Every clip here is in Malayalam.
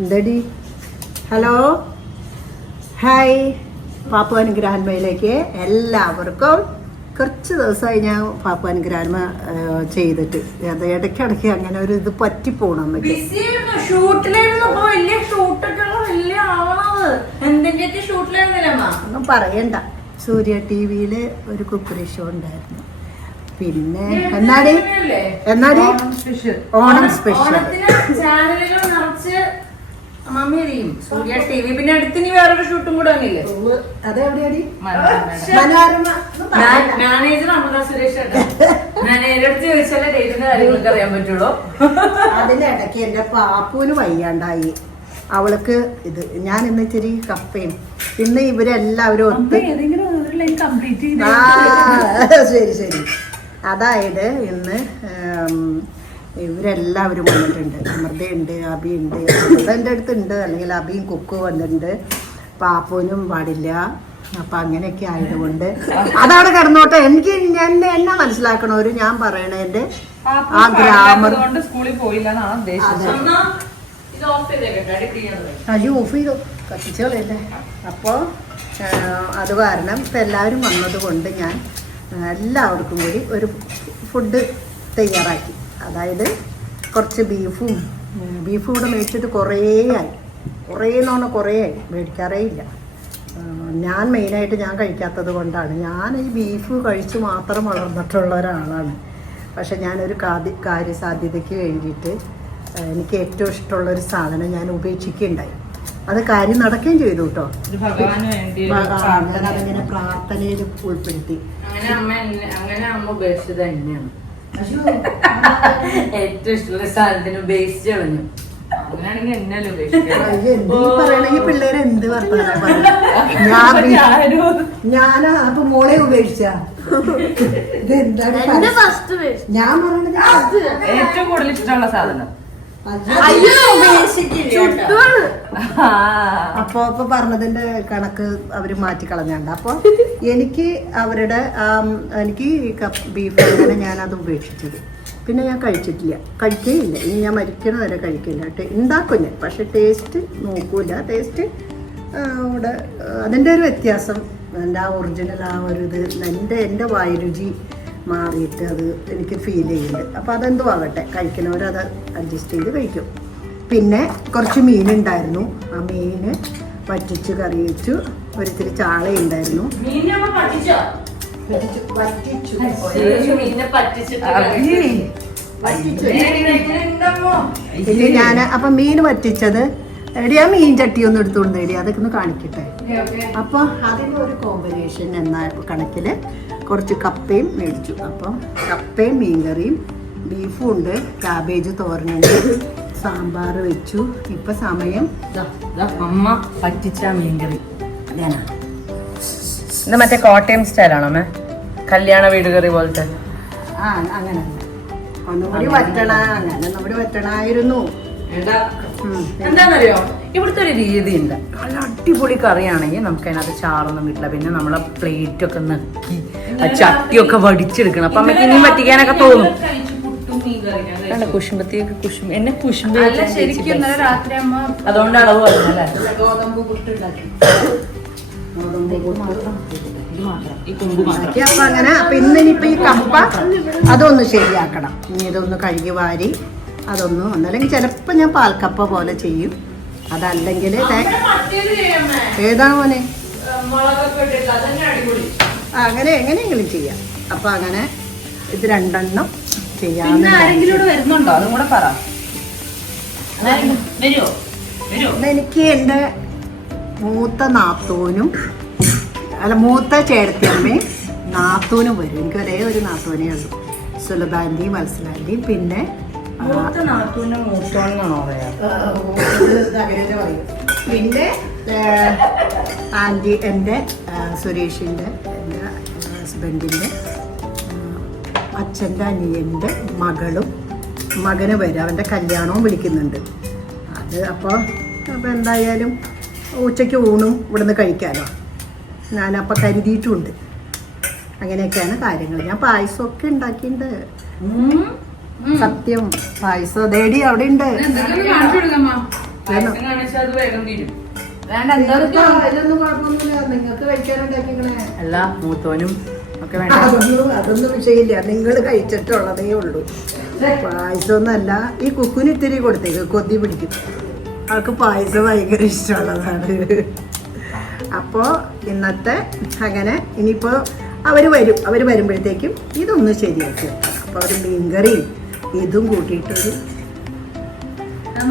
എന്തടി? Hello, hi. പാപ്പുവാൻ ഗ്രാൻഡ്മയിലേക്ക് എല്ലാവർക്കും. കുറച്ച് ദിവസമായി ഞാൻ പാപ്പുവാൻ ഗ്രാൻഡ്മ ചെയ്തിട്ട് അത് ഇടയ്ക്കിടയ്ക്ക് അങ്ങനെ ഒരു ഇത് പറ്റിപ്പോണം നമുക്ക്. ഒന്നും പറയണ്ട. സൂര്യ TV-യിൽ ഒരു കുക്കറി ഷോ ഉണ്ടായിരുന്നു. പിന്നെ എന്നാടി ഓണം സ്പെഷ്യൽ സൂര്യ TV. പിന്നെ അടുത്തിന് വേറൊരു ഷൂട്ടും കൂടെ വന്നില്ലേ? അതെവിടെയാടി? മാനേജർ അമൃത സുരേഷ് മാനേജറടുത്ത് ചോദിച്ചാലേ ഡേറ്റിന്റെ കാര്യങ്ങളൊക്കെ അറിയാൻ പറ്റുള്ളൂ. അതിന്റെ ഇടയ്ക്ക് എന്റെ പാപ്പൂന് വയ്യാണ്ടായി. അവൾക്ക് ഇത് ഞാൻ ഇന്ന് ഇച്ചിരി കപ്പയും ഇന്ന് ഇവരെല്ലാവരും ഒത്ത് ശരി ശരി. അതായത് ഇന്ന് ഇവരെല്ലാവരും വന്നിട്ടുണ്ട്. അമൃതയുണ്ട്, അബിയുണ്ട്. അമൃത എൻ്റെ അടുത്തുണ്ട്, അല്ലെങ്കിൽ അബിയും കുക്ക് വന്നിട്ടുണ്ട്. പാപ്പൂനും പാടില്ല. അപ്പൊ അങ്ങനെയൊക്കെ ആയതുകൊണ്ട് അതവിടെ കിടന്നോട്ടെ. എനിക്ക് എന്നെ മനസ്സിലാക്കണവര് ഞാൻ പറയണതിന്റെ ആ ഗ്രാമർ സ്കൂളിൽ പോയില്ല. അജി ഓഫ് ചെയ്തോ, കത്തിച്ചോളല്ലേ. അപ്പോൾ അത് കാരണം ഇപ്പം എല്ലാവരും വന്നത് കൊണ്ട് ഞാൻ എല്ലാവർക്കും കൂടി ഒരു ഫുഡ് തയ്യാറാക്കി. അതായത് കുറച്ച് ബീഫും കൂടെ മേടിച്ചിട്ട് കുറേ ആയി. മേടിക്കാറേ ഇല്ല. ഞാൻ മെയിനായിട്ട് ഞാൻ കഴിക്കാത്തത് കൊണ്ടാണ്. ഞാൻ ഈ ബീഫ് കഴിച്ച് മാത്രം വളർന്നിട്ടുള്ള ഒരാളാണ്. പക്ഷെ ഞാനൊരു കാര്യസാധ്യതയ്ക്ക് വേണ്ടിയിട്ട് എനിക്ക് ഏറ്റവും ഇഷ്ടമുള്ളൊരു സാധനം ഞാൻ ഉപേക്ഷിക്കുകയുണ്ടായി. അത് കാര്യം നടക്കുകയും ചെയ്തു കേട്ടോ. ഞാനതിങ്ങനെ പ്രാർത്ഥനയിൽ ഉൾപ്പെടുത്തി. ഏറ്റവും ഇഷ്ടമുള്ള സാധനത്തിന് ഉപേക്ഷിച്ച് കളഞ്ഞു. പറയണെങ്കിൽ പിള്ളേരെ എന്ത് വർത്തമാനം പറയും. ഞാനാ അപ്പൊ മോളെ ഉപേക്ഷിച്ച ഞാൻ പറയണത് ഏറ്റവും കൂടുതൽ ഇഷ്ടമുള്ള സാധനം അപ്പൊ പറഞ്ഞതിന്റെ കണക്ക് അവര് മാറ്റിക്കളഞ്ഞാണ്ട്. അപ്പൊ എനിക്ക് അവരുടെ എനിക്ക് ബീഫ് അങ്ങനെ ഞാനത് ഉപേക്ഷിച്ചത്. പിന്നെ ഞാൻ കഴിക്കുകയില്ല. ഇനി ഞാൻ മരിക്കണ വരെ കഴിക്കില്ല. ഉണ്ടാക്കും ഞാൻ, പക്ഷെ ടേസ്റ്റ് നോക്കൂല. ടേസ്റ്റ് ഇവിടെ അതിൻ്റെ ഒരു വ്യത്യാസം, എൻ്റെ ആ ഒറിജിനൽ ആ ഒരു ഇത് എൻ്റെ വായുരുചി മാറിയിട്ട് അത് എനിക്ക് ഫീൽ ചെയ്യുന്നുണ്ട്. അപ്പോൾ അതെന്തോ ആവട്ടെ, കഴിക്കുന്നവരത് അഡ്ജസ്റ്റ് ചെയ്ത് കഴിക്കും. പിന്നെ കുറച്ച് മീനുണ്ടായിരുന്നു. ആ മീന് വറ്റിച്ച് കറി വെച്ചു. ഒരിത്തിരി ചാളയുണ്ടായിരുന്നു. പിന്നെ ഞാൻ അപ്പം മീൻ വറ്റിച്ചത് എടി, ആ മീൻ ചട്ടി ഒന്ന് എടുത്തുകൊണ്ട് എടി, അതൊക്കെ ഒന്ന് കാണിക്കട്ടെ. അപ്പോൾ അതിൻ്റെ ഒരു കോമ്പിനേഷൻ എന്ന കണക്കിൽ കുറച്ച് കപ്പയും മേടിച്ചു. അപ്പം കപ്പയും മീൻകറിയും ബീഫും ഉണ്ട്, കാബേജ് തോരനുണ്ട്, സാമ്പാർ വെച്ചു. ഇപ്പം സമയം അമ്മ പറ്റിച്ച മീൻകറി. ഇത് മറ്റേ കോട്ടയം സ്റ്റൈലാണോ അമ്മ? കല്യാണ വീട് കറി പോലത്തെ? അങ്ങനെ ഒന്നുകൂടി വറ്റണായിരുന്നു. എന്താന്നറിയോ, ഇവിടുത്തെ ഒരു രീതി ഉണ്ട്. നല്ല അടിപൊളി കറിയാണെങ്കിൽ നമുക്ക് അതിനകത്ത് ചാറൊന്നും കിട്ടില്ല. പിന്നെ നമ്മളെ പ്ലേറ്റ് ഒക്കെ നക്കി ചട്ടിയൊക്കെ വടിച്ചെടുക്കണം. അപ്പൊ നമുക്ക് ഇനിയും വറ്റിക്കാനൊക്കെ തോന്നും. അതുകൊണ്ട് അളവ് പറഞ്ഞല്ലേ. അപ്പൊ അങ്ങനെ അപ്പൊ ഇന്നിനിപ്പോ ഈ കപ്പ അതൊന്ന് ശരിയാക്കണം. ഇനി ഇതൊന്ന് കഴുകി വാരി അതൊന്നും ഒന്നല്ലെങ്കിൽ ചിലപ്പോൾ ഞാൻ പാൽക്കപ്പ പോലെ ചെയ്യും. അതല്ലെങ്കിൽ ഏതാണ് മോനെ അങ്ങനെ എങ്ങനെയെങ്കിലും ചെയ്യാം. അപ്പൊ അങ്ങനെ ഇത് രണ്ടെണ്ണം ചെയ്യാറുണ്ടോ? അതും കൂടെ പറ. എനിക്ക് എൻ്റെ മൂത്ത ചേട്ടത്തിയമ്മയും നാത്തൂനും വരും. എനിക്ക് ഒരേ ഒരു നാത്തൂനേ ഉള്ളൂ, സുലഭാന്റിയും മത്സരാന്റിയും. പിന്നെ പിന്നെ ആൻറ്റി എൻ്റെ സുരേഷിൻ്റെ, എൻ്റെ ഹസ്ബൻഡിൻ്റെ അച്ഛൻ്റെ അനിയൻ്റെ മകന് വരും. അവൻ്റെ കല്യാണവും വിളിക്കുന്നുണ്ട്. അത് അപ്പോൾ എന്തായാലും ഉച്ചയ്ക്ക് ഊണും ഇവിടുന്ന് കഴിക്കാമല്ലോ. ഞാനപ്പോൾ കരുതിയിട്ടുമുണ്ട്. അങ്ങനെയൊക്കെയാണ് കാര്യങ്ങൾ. ഞാൻ പായസമൊക്കെ ഉണ്ടാക്കിയിട്ടുണ്ട്. സത്യം പായസം ദേടി അവിടെ ഉണ്ട്. കാണിച്ചാൽ അത് വേഗം തീരും. വേണ്ട അതിലൊന്നും കുഴപ്പമൊന്നുമില്ല. നിങ്ങൾക്ക് കഴിക്കാനുണ്ടാക്കിക്കണേ. അല്ല മൂത്തോനും ഒക്കെ വേണ്ട. അതൊന്നും വിഷയമില്ല. നിങ്ങൾ കഴിച്ചിട്ടുള്ളതേ ഉള്ളൂ. പായസമൊന്നല്ല. ഈ കുക്കുന് ഇത്തിരി കൊടുത്തേക്ക്, കൊതി പിടിക്കും. അവൾക്ക് പായസം ഭയങ്കര ഇഷ്ടമുള്ളതാണ്. അപ്പോൾ ഇന്നത്തെ അങ്ങനെ ഇനിയിപ്പോൾ അവർ വരുമ്പോഴത്തേക്കും ഇതൊന്ന് ശരിയാക്കി വെക്കണം. അപ്പോൾ അവർ മീൻകറിയും ഇതും കൂട്ടിയിട്ടൊരു ഞാൻ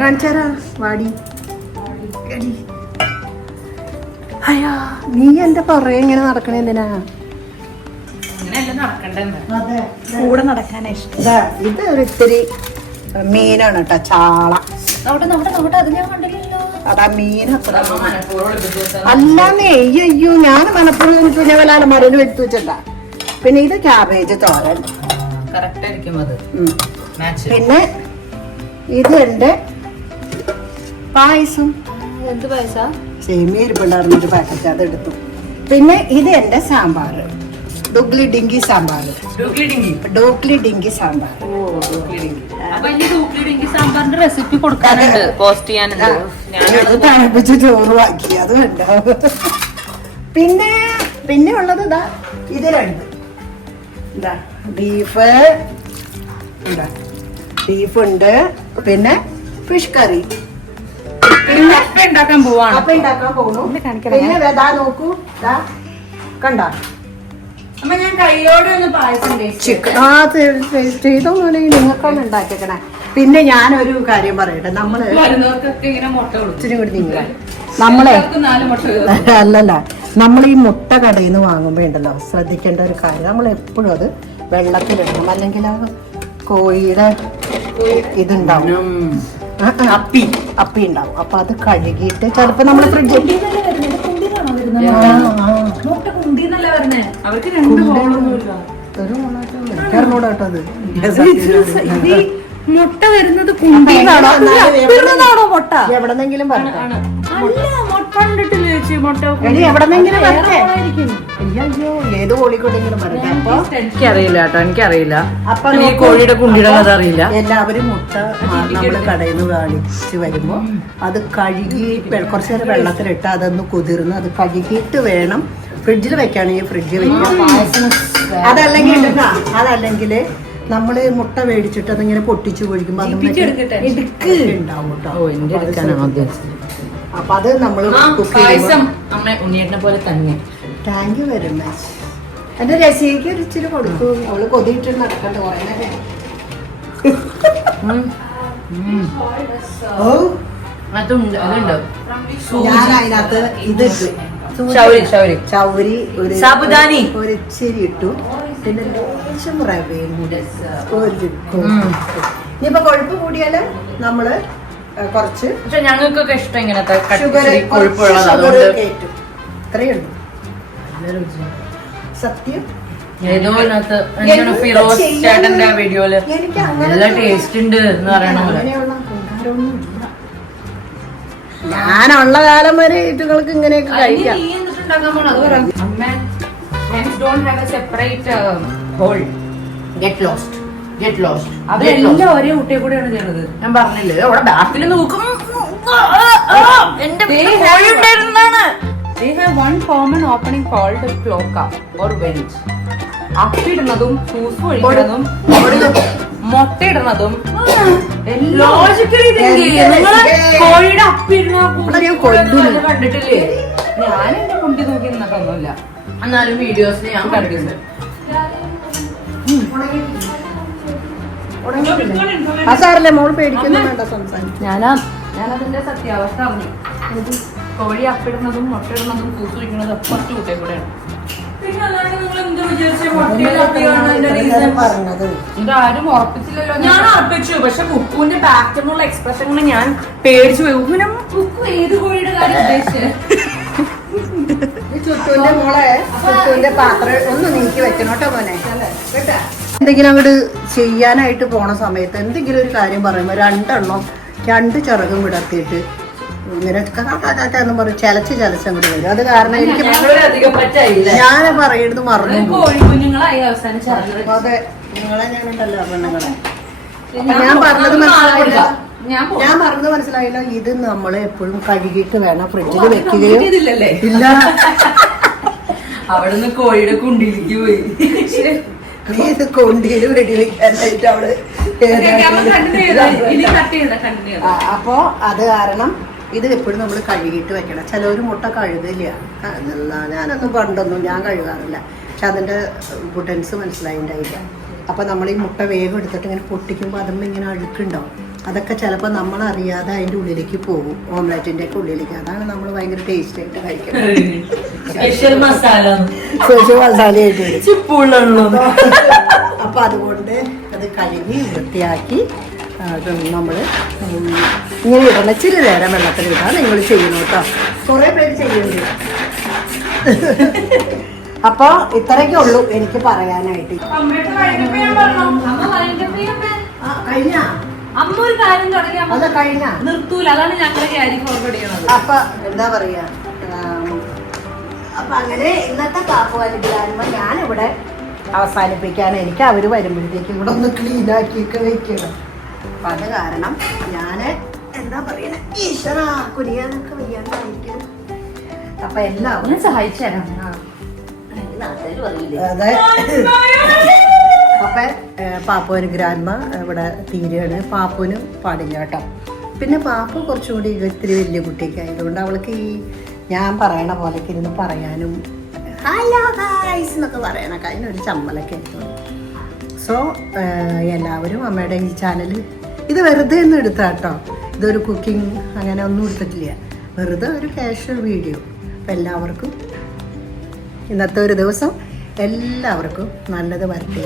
കാണിച്ചുതരാം. വാടി അയ്യാ, നീ എന്റെ പുറകെ ഇങ്ങനെ നടക്കണേ എന്തിനാ? കൂടെ നടക്കാനാ ഇഷ്ടം. ഇത് ഒരു ഇത്തിരി മീനാണ് കേട്ടോ, ചാള. അതാ മീൻ അല്ലാന്നേ. അയ്യോ, ഞാൻ മനപ്പുറം പിന്നെ വല്ല മരന് വെച്ച് വെച്ചിട്ടാ. പിന്നെ ഇത് ക്യാബേജ് തോരൻ. പിന്നെ ഇത് എന്റെ പായസം. എന്ത് പായസ? സേമിയ ഇരിപ്പുണ്ടായിരുന്ന ഒരു പാക്കറ്റ്, അത് എടുത്തു. പിന്നെ ഇത് എന്റെ സാമ്പാർ, ഡോക്ലി ഡിങ്കി സാമ്പാർ. സാമ്പാറിന്റെ റെസിപ്പി കൊടുക്കാനുണ്ട്, പോസ്റ്റ് ചെയ്യാനുണ്ട്. തണുപ്പിച്ച് ചോറ് ബാക്കി, അത് വേണ്ട. പിന്നെ ഉള്ളത് ഇതാ, ഇത് രണ്ട് ഇതാ ബീഫുണ്ട്. പിന്നെ ഫിഷ് കറി. പിന്നെ ഉണ്ടാക്കാൻ പോവാണ്. അപ്പൊ ഉണ്ടാക്കാൻ പോകണു. പിന്നെ ദാ നോക്കൂ, കണ്ട അമ്മ, ഞാൻ കൈയോടെ ഒന്ന് പായസം ചിക്കൻ. ആ ടേസ്റ്റ് ചെയ്തൊന്നുമില്ല, നിങ്ങൾക്കാണ് ഉണ്ടാക്കിയേക്കണേ. പിന്നെ ഞാനൊരു കാര്യം പറയട്ടെ, നമ്മള് ഇച്ചിരി കൂടി നീങ്ങ. നമ്മളെ അല്ലല്ല, നമ്മൾ ഈ മുട്ട കടയിൽ നിന്ന് വാങ്ങുമ്പോ ഉണ്ടല്ലോ, ശ്രദ്ധിക്കേണ്ട ഒരു കാര്യം, നമ്മൾ എപ്പോഴും അത് വെള്ളത്തിലിടണം. അല്ലെങ്കിൽ ആ കോഴിയുടെ ഇതുണ്ടാവും, അപ്പി ഉണ്ടാവും. അപ്പൊ അത് കഴുകിയിട്ട് ചിലപ്പോ നമ്മള് ഫ്രിഡ്ജിൽ മുട്ട വരുന്നത് കുണ്ടിന്നാണോ? മുട്ട എവിടെന്നെങ്കിലും ഏത് കോഴിക്കോട്ടെങ്കിലും എനിക്കറിയില്ല കേട്ടോ, എനിക്കറിയില്ല. അപ്പൊ ഈ കോഴിയുടെ കുണ്ടിയുടെ കഥ അറിയില്ല. എല്ലാവരും മുട്ട നമ്മള് കടയിൽ നിന്ന് കാണിച്ച് വരുമ്പോ അത് കഴുകി കുറച്ചു നേരം വെള്ളത്തിലിട്ട് അതൊന്ന് കുതിർന്ന് അത് കഴുകിയിട്ട് വേണം ഫ്രിഡ്ജിൽ വെക്കുകയാണെങ്കിൽ ഫ്രിഡ്ജിൽ വെക്കാം. അതല്ലെങ്കിൽ നമ്മള് മുട്ട മേടിച്ചിട്ട് അതിങ്ങനെ പൊട്ടിച്ചു കൊഴിക്കുമ്പോ ഉണ്ടാവും കേട്ടോ. അപ്പൊ അത് നമ്മള് പോലെ തന്നെ. Thank you very much. എന്റെ രസിക്ക് ഒരു ഇച്ചിരി കൊടുക്കൂ, അവള് കൊതിയിട്ട് നടക്കണ്ട കുറേ. ഞാൻ അതിനകത്ത് ഇത് ചൗരി ഒരു ഇച്ചിരി ഇട്ടു. പിന്നെ ലേശം റവയും കൂടി ഇനിയിപ്പൊ കൊഴുപ്പ് കൂടിയാല് നമ്മള് കുറച്ച് ഞങ്ങൾക്കൊക്കെ ഇഷ്ടം ഇങ്ങനത്തെ ഇത്രയേ ഉള്ളൂ. സത്യം ഏതോ ഫിറോസ് ചേട്ടന്റെ വീഡിയോയില് നല്ല ടേസ്റ്റ് ഉണ്ട് എന്ന് പറയണ പോലെ. ഞാനുള്ള കാലം വരെ ഇതുങ്ങൾക്ക് ഇങ്ങനെയൊക്കെ കഴിക്കാം. അതെല്ലാം ഒരേ കുട്ടിയെ കൂടെയാണ് ചെയ്യണത്. ഞാൻ പറഞ്ഞില്ലേ, അവിടെ ബാക്കിൽ നോക്കും. They have one common opening called cloaca or vent. അപ്പിടുന്നതും സൂസ് ഒഴിക്കുന്നതും മുട്ടയിടുന്നതും ലോജിക്കലി കോഴിയുടെ അപ്പിടുന്ന കണ്ടിട്ടില്ലേ? ഞാൻ എന്റെ കുണ്ടി നോക്കി നിന്നിട്ടൊന്നുമില്ല, എന്നാലും വീഡിയോസിൽ ഞാൻ കണ്ടിട്ടുണ്ട്. സാറല്ലേ മോള് പേടിക്കുന്നു വേണ്ട സംസാരിക്കും. ഞാനതിന്റെ സത്യാവസ്ഥ അറിഞ്ഞു. കോഴി അപ്പിടുന്നതും മുട്ടയിടുന്നതും കൂസ് വയ്ക്കുന്നതും ഒക്കെ ഒറ്റ കുട്ടിയെ കൂടെയാണ്. ഇതാരും ഉറപ്പിച്ചില്ലല്ലോ. ഞാൻ ഉറപ്പിച്ചു, പക്ഷെ കുക്കുവിന്റെ ബാക്കിലുള്ള എക്സ്പ്രഷൻ കൊണ്ട് ഞാൻ പേടിച്ചു പോയി. കുക്കു ഏത് കോഴിയുടെ കാര്യം ഉദ്ദേശിച്ചത്? ചുറ്റുവിന്റെ മോളെ ചുറ്റുവിന്റെ പാത്രം ഒന്ന് നീക്കി വെക്കണോട്ടോ മോനെ. എന്തെങ്കിലും അങ്ങോട്ട് ചെയ്യാനായിട്ട് പോണ സമയത്ത് എന്തെങ്കിലും ഒരു കാര്യം പറയുമ്പോ രണ്ട് ചിറകും വിടർത്തിയിട്ട് ഇങ്ങനെ എന്ന് പറയും, ചലച്ചങ്ങോട്ട് വരും. അത് കാരണം എനിക്ക് ഞാൻ പറയുന്നത് മറന്നു. കുഞ്ഞുങ്ങളായി അവസാനം അതെ, നിങ്ങളെ ഞാനുണ്ടല്ലോ പെണ്ണുങ്ങളെ. ഞാൻ പറഞ്ഞത് മനസ്സിലായില്ല. ഞാൻ ഞാൻ പറഞ്ഞത് മനസ്സിലായില്ല. ഇത് നമ്മൾ എപ്പോഴും കഴുകിയിട്ട് വേണം ഫ്രിഡ്ജിൽ വെക്കുകയും ഇതില്ലല്ലേ ഇല്ല. അവിടുന്ന് കോഴിയുടെ കുണ്ടിലേക്ക് പോയി. നീ ഇത് കൊണ്ടിയിൽ വെടിവെക്കാനായിട്ട് അവിടെ അപ്പോ അത് കാരണം ഇത് എപ്പോഴും നമ്മൾ കഴുകിയിട്ട് വെക്കണം. ചിലവര് മുട്ട കഴുകില്ല. ഞാനൊന്നും പണ്ടൊന്നും ഞാൻ കഴുകാറില്ല. പക്ഷെ അതിന്റെ ഇമ്പോർട്ടൻസ് മനസ്സിലായിണ്ടായില്ല. അപ്പൊ നമ്മൾ ഈ മുട്ട വേഗം എടുത്തിട്ട് ഇങ്ങനെ പൊട്ടിക്കുമ്പോൾ അതുമ്പോൾ ഇങ്ങനെ അഴുക്കുണ്ടാവും. അതൊക്കെ ചിലപ്പോൾ നമ്മൾ അറിയാതെ അതിൻ്റെ ഉള്ളിലേക്ക് പോകും, ഓംലെറ്റിന്റെ ഒക്കെ ഉള്ളിലേക്ക്. അതാണ് നമ്മൾ ഭയങ്കര ടേസ്റ്റ് ആയിട്ട് കഴിക്കുന്നത്. സ്പെഷ്യൽ മസാല മസാലയായിട്ട് വരും. അപ്പൊ അതുകൊണ്ട് അത് കഴുകി വൃത്തിയാക്കി നമ്മൾ ഇങ്ങനെ ഇടണം. ഇച്ചിരി നേരം വെള്ളത്തിലിട്ടാണ് നിങ്ങൾ ചെയ്യണം കേട്ടോ. കുറെ പേര് ചെയ്യുന്നുണ്ട്. അപ്പൊ ഇത്രയൊക്കെ ഉള്ളൂ എനിക്ക് പറയാനായിട്ട്. കഴിഞ്ഞ അമ്മ ഒരു കാര്യം തുടങ്ങി അത് കഴിഞ്ഞ നിർത്തൂല. അതാണ് ഞങ്ങളെ കാര്യം ഫോർവേഡ് ചെയ്യണത്. അപ്പൊ എന്താ പറയാ, അപ്പൊ അങ്ങനെ ഇന്നത്തെ കാപ്പുവാലിക്കാരുമ്പോ ഞാനിവിടെ അവസാനിപ്പിക്കാൻ എനിക്ക് അവര് വരുമ്പോഴത്തേക്കും ഇവിടെ ഒന്ന് ക്ലീൻ ആക്കിയൊക്കെ വെക്കണം. അപ്പൊ അത് കാരണം ഞാന് എന്താ പറയണ, ഈശ്വരാ കുനിയാനൊക്കെ വയ്യാണ്ടായിരിക്കും. അപ്പൊ എല്ലാവരും സഹായിച്ചു തരാം. അതെ. അപ്പൊ പാപ്പുവിന് ഗ്രാൻഡ്മ ഇവിടെ തീരുകയാണ്. പാപ്പുവിന് പാടില്ല കേട്ടോ. പിന്നെ പാപ്പു കുറച്ചുകൂടി ഇത്തിരി വലിയ കുട്ടിയൊക്കെ ആയതുകൊണ്ട് അവൾക്ക് ഈ ഞാൻ പറയണ പോലെയൊക്കെ ഇരുന്ന് പറയാനും ഹലോ ഗൈസ് എന്നൊക്കെ പറയണൊക്കെ അതിനൊരു ചമ്മലൊക്കെ ആയിട്ടുണ്ട്. സോ എല്ലാവരും അമ്മയുടെ ഈ ചാനൽ ഇത് വെറുതെ ഒന്നും എടുത്താ കേട്ടോ. ഇതൊരു കുക്കിംഗ് അങ്ങനെ ഒന്നും എടുത്തിട്ടില്ല. വെറുതെ ഒരു കാഷ്വൽ വീഡിയോ. അപ്പം എല്ലാവർക്കും ഇന്നത്തെ ഒരു ദിവസം എല്ലാവർക്കും നല്ലത് വരട്ടെ.